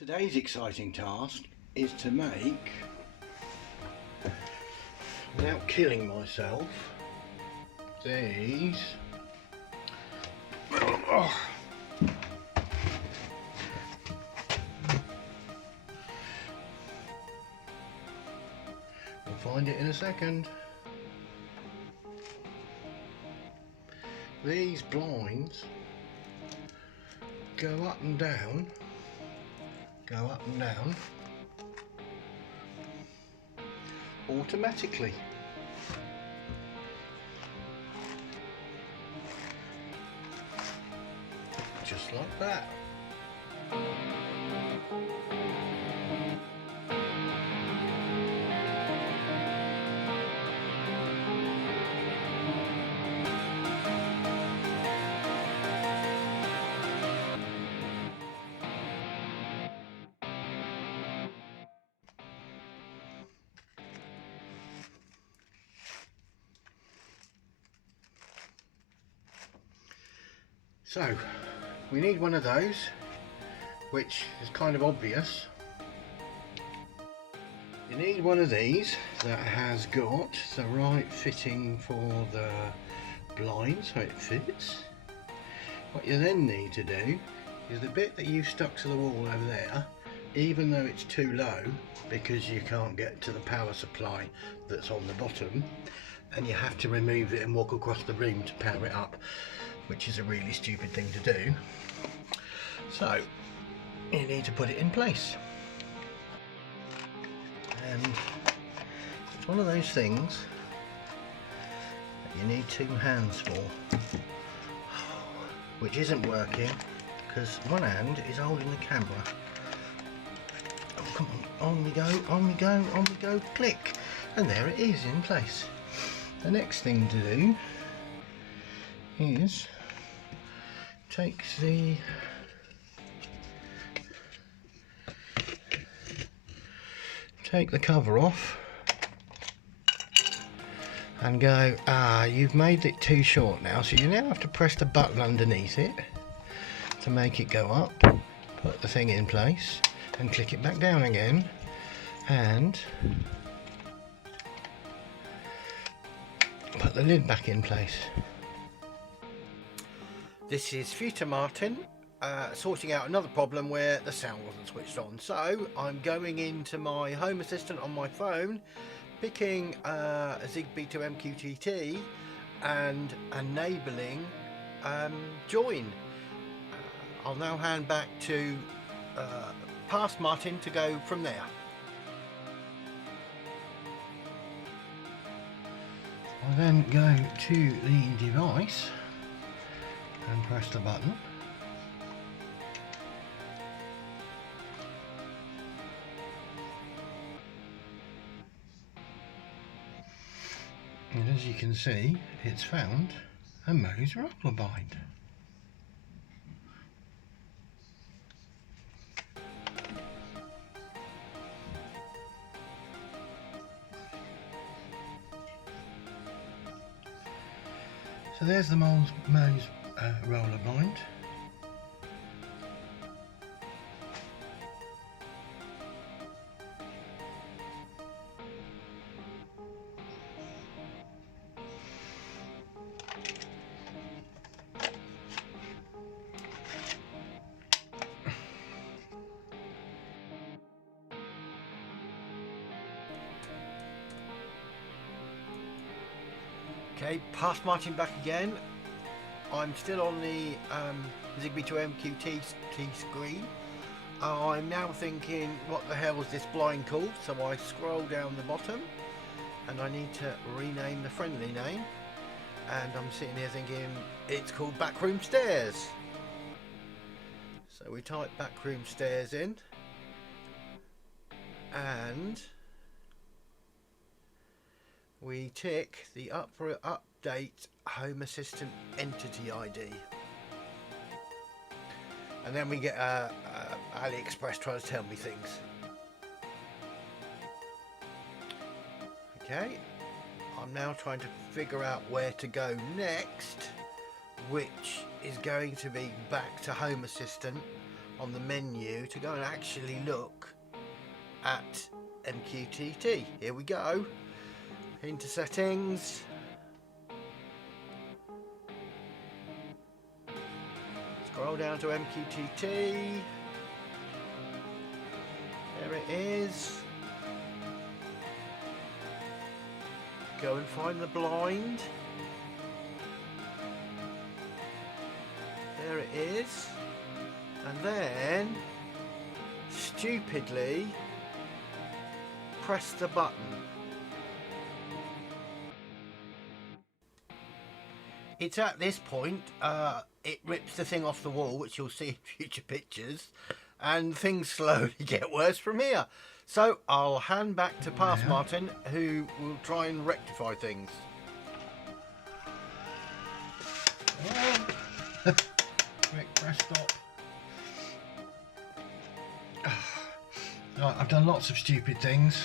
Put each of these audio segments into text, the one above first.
Today's exciting task is to make, without killing myself, these I'll find it in a second. These blinds go up and down, automatically. Just like that. So we need one of those, which is kind of obvious. You need one of these that has got the right fitting for the blind, so it fits. What you then need to do is the bit that you stuck to the wall over there, even though it's too low because you can't get to the power supply that's on the bottom, and you have to remove it and walk across the room to power it up, which is a really stupid thing to do. So you need to put it in place, and it's one of those things that you need two hands for, which isn't working because one hand is holding the camera. Oh, come on, on we go, on we go, on we go, click, and there it is in place. The next thing to do is take the cover off and go, you've made it too short now, so you now have to press the button underneath it to make it go up, put the thing in place and click it back down again, and put the lid back in place. This is Tuya Martin sorting out another problem where the sound wasn't switched on. So I'm going into my Home Assistant on my phone, picking a Zigbee to MQTT and enabling join. I'll now hand back to past Martin to go from there. I'll then go to the device and press the button. And as you can see, it's found a Moes roller bind. So there's the Moes roller bind. Okay, past Martin back again. I'm still on the Zigbee to MQTT screen. I'm now thinking, what the hell was this blind called? So I scroll down the bottom and I need to rename the friendly name. And I'm sitting here thinking, it's called Backroom Stairs. So we type Backroom Stairs in, and we tick the update Home Assistant Entity ID, and then we get AliExpress trying to tell me things. Okay, I'm now trying to figure out where to go next, which is going to be back to Home Assistant on the menu to go and actually look at MQTT. Here we go, into settings. Scroll down to MQTT. There it is. Go and find the blind. There it is. And then, stupidly, press the button. It's at this point, it rips the thing off the wall, which you'll see in future pictures, and things slowly get worse from here. So I'll hand back to Pass Martin, who will try and rectify things. Quick, press stop. Right, I've done lots of stupid things.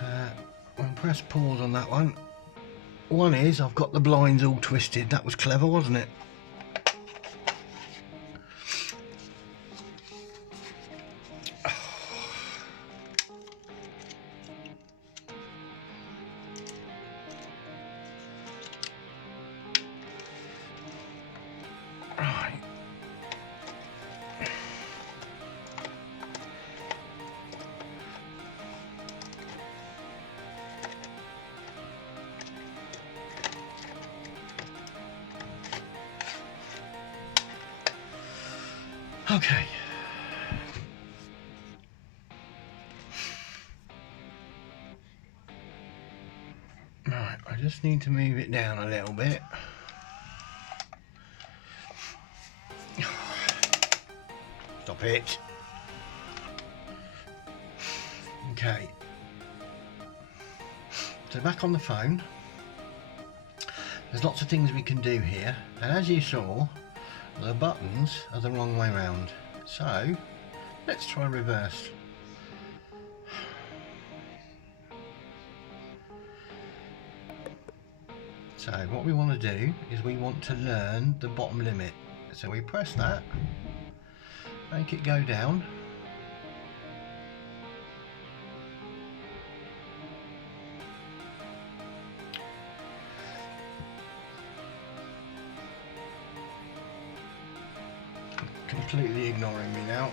I'll press pause on that one. One is I've got the blinds all twisted. That was clever, wasn't it? Right. Okay. Right, I just need to move it down a little bit. Stop it. Okay. So back on the phone. There's lots of things we can do here, and as you saw, the buttons are the wrong way round. So let's try reverse. So what we want to do is we want to learn the bottom limit. So we press that, make it go down. Completely ignoring me now.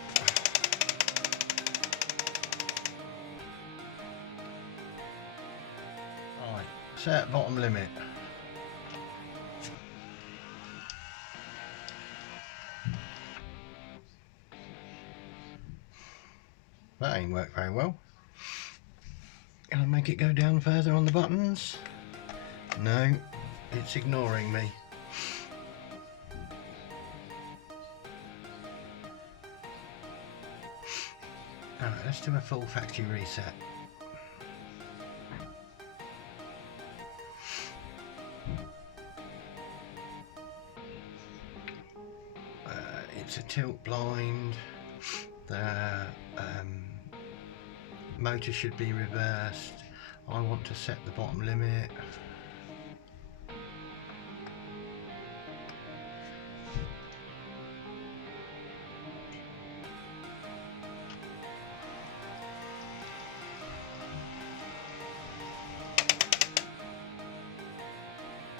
Right, set bottom limit. That ain't worked very well. Can I make it go down further on the buttons? No, it's ignoring me. Alright, let's do a full factory reset. It's a tilt blind. The motor should be reversed. I want to set the bottom limit.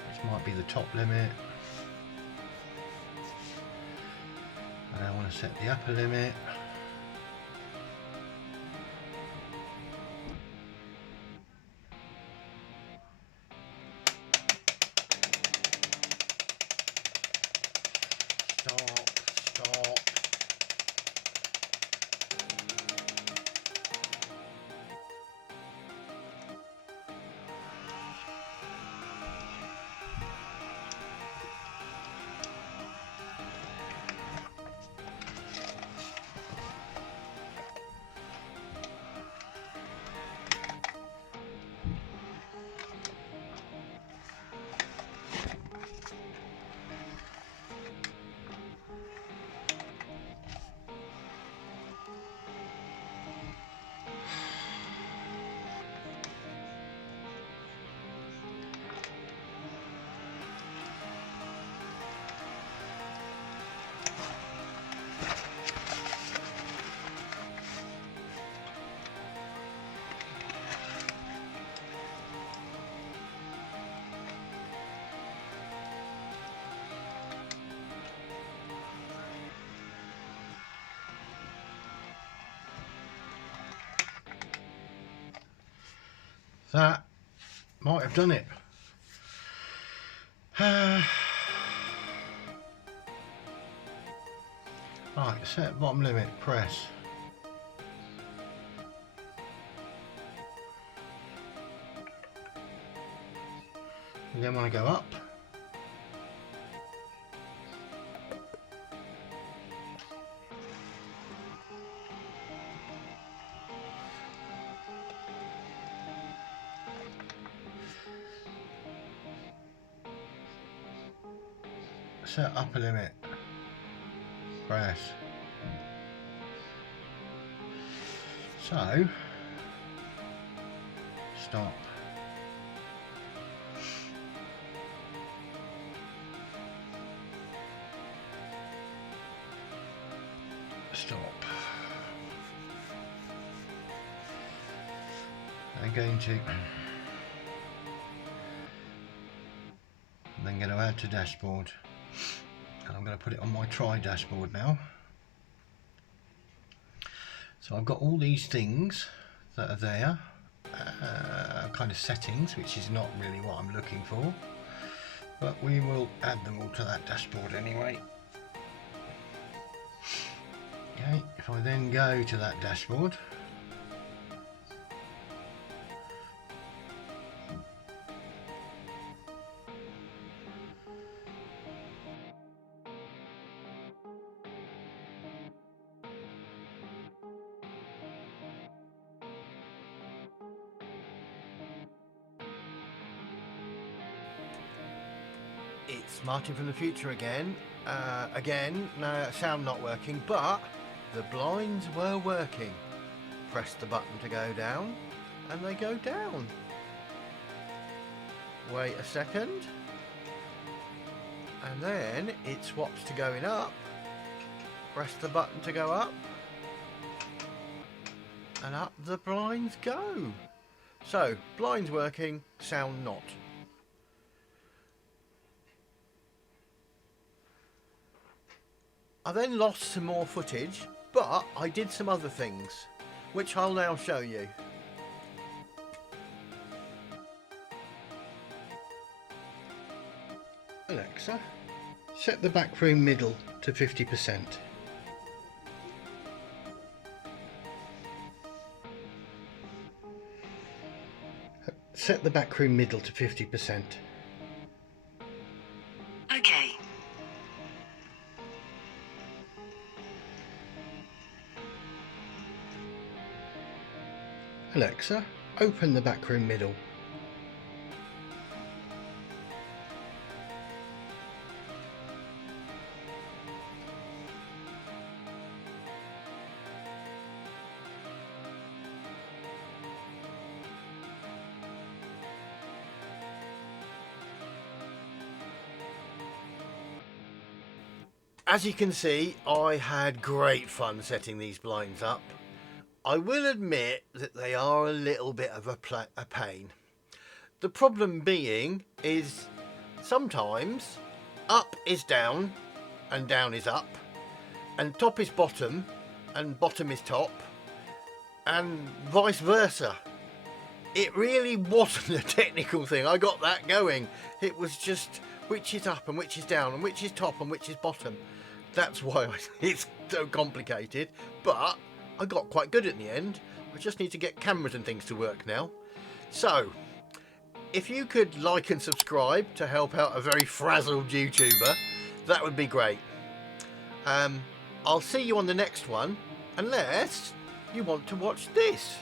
Which might be the top limit. And I want to set the upper limit. Stop. that might have done it. Right, set bottom limit, press. You then want to go up. Set upper limit, press. So, stop. Stop. I'm going to then going to add to dashboard, and I'm going to put it on my try dashboard now. So I've got all these things that are there, kind of settings, which is not really what I'm looking for, but we will add them all to that dashboard anyway. Okay, if I then go to that dashboard, it's Martin from the future again. No, sound not working, but the blinds were working. Press the button to go down, and they go down. Wait a second, and then it swaps to going up. Press the button to go up, and up the blinds go. So, blinds working, sound not. I then lost some more footage, but I did some other things, which I'll now show you. Alexa, set the backroom middle to 50%. Set the backroom middle to 50%. Okay. Alexa, open the backroom middle. As you can see, I had great fun setting these blinds up. I will admit that they are a little bit of a pain. The problem being is sometimes up is down and down is up, and top is bottom and bottom is top, and vice versa. It really wasn't a technical thing. I got that going. It was just which is up and which is down and which is top and which is bottom. That's why it's so complicated, but I got quite good at the end. I just need to get cameras and things to work now. So, if you could like and subscribe to help out a very frazzled YouTuber, that would be great. I'll see you on the next one, unless you want to watch this.